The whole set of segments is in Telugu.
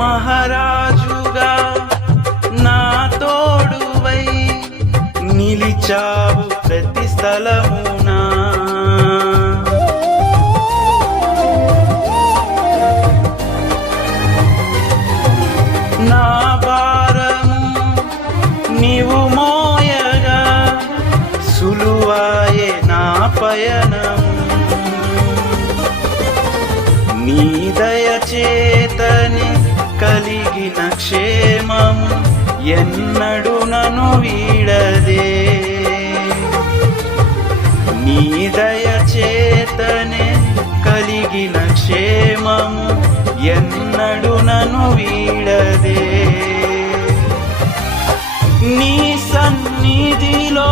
మహారాజుగా నా తోడువై నిలిచావు ప్రతి స్థలమునా. నా భారము నీవు మోయగా సులువాయే నా పయనము. నీ దయచేతని కలిగిన క్షేమము ఎన్నడు నన్ను వీడదే. నీ దయచేతనే కలిగిన క్షేమము ఎన్నడు నన్ను వీడదే. నీ సన్నిధిలో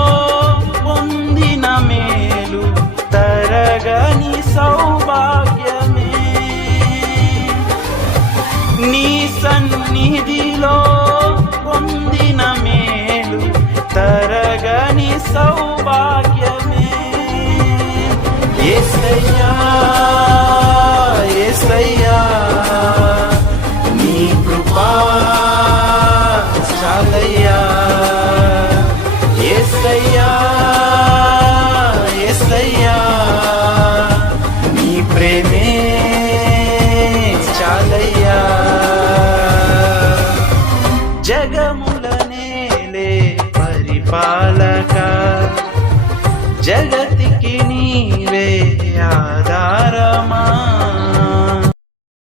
పొందిన మేలు తరగని సౌభాగ్యమే. నీ సన్నిధిలో పొందిన మేలు తరగని సౌభాగ్యమే. యేసయ్యా యేసయ్యా నీ కృపా చాలయ్యా. యేసయ్యా యేసయ్యా నీ ప్రేమే చాలయ్యా. జగములనేలే పరిపాలక జగతికి నీవే ఆధారమా.